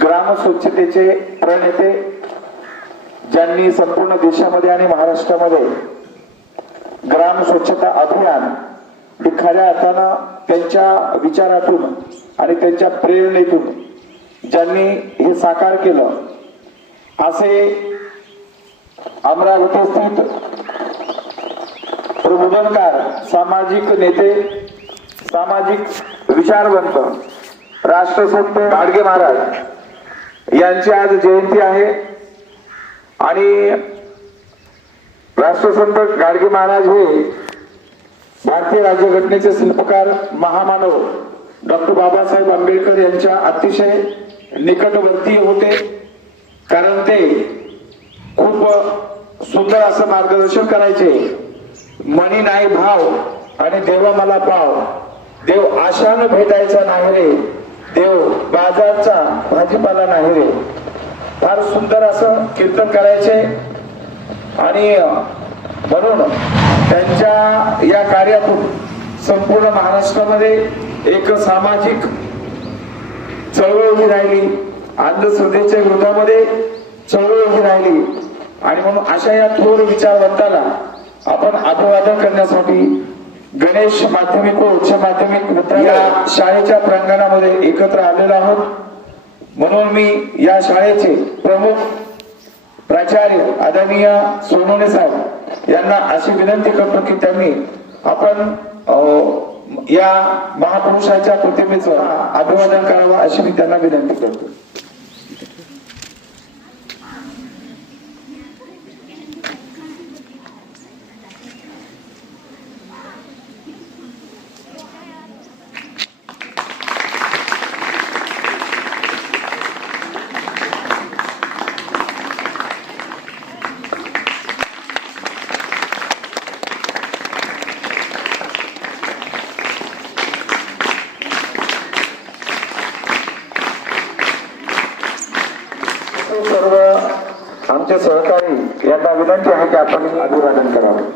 ग्राम स्वच्छतेचे प्रणेते, ज्यांनी संपूर्ण देशामध्ये आणि महाराष्ट्रामध्ये ग्राम स्वच्छता अभियान हे खऱ्या अर्थानं त्यांच्या विचारातून आणि त्यांच्या प्रेरणेतून ज्यांनी हे साकार केलं, असे अमरावती स्थित प्रबोधनकार, सामाजिक नेते, सामाजिक विचारवंत राष्ट्रसंत गाडगे महाराज यांची आज जयंती आहे। आणि राष्ट्रसंत गाडगे महाराज हे भारतीय राज्यघटनेचे शिल्पकार, महामानव डॉक्टर बाबासाहेब आंबेडकर यांच्या अतिशय निकटवर्तीय होते। कारण ते खूप सुंदर असं मार्गदर्शन करायचे। मनी नाही भाव आणि देवा मला पाव, देव आशानं भेटायचा नाही रे, देव बाजारचा भाजीपाला नाही रे। फार सुंदर असं कीर्तन करायचे। आणि म्हणून त्यांच्या या कार्यातून संपूर्ण महाराष्ट्रामध्ये एक सामाजिक चळवळ उभी राहिली, अंधश्रद्धेच्या विरोधामध्ये चळवळ उभी राहिली। आणि म्हणून अशा या थोर विचारवंताला आपण अभिवादन करण्यासाठी गणेश माध्यमिक व उच्च माध्यमिक या शाळेच्या प्रांगणामध्ये एकत्र आलेलो आहोत। म्हणून मी या शाळेचे प्रमुख प्राचार्य आदरणीय सोनवणे साहेब यांना अशी विनंती करतो की त्यांनी आपण या महापुरुषाच्या प्रतिमेचं अभिवादन करावं, अशी मी त्यांना विनंती करतो। सर्व आमचे सहकारी यांना विनंती आहे की आपण अभिवादन करावं।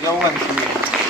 Jauhan sih.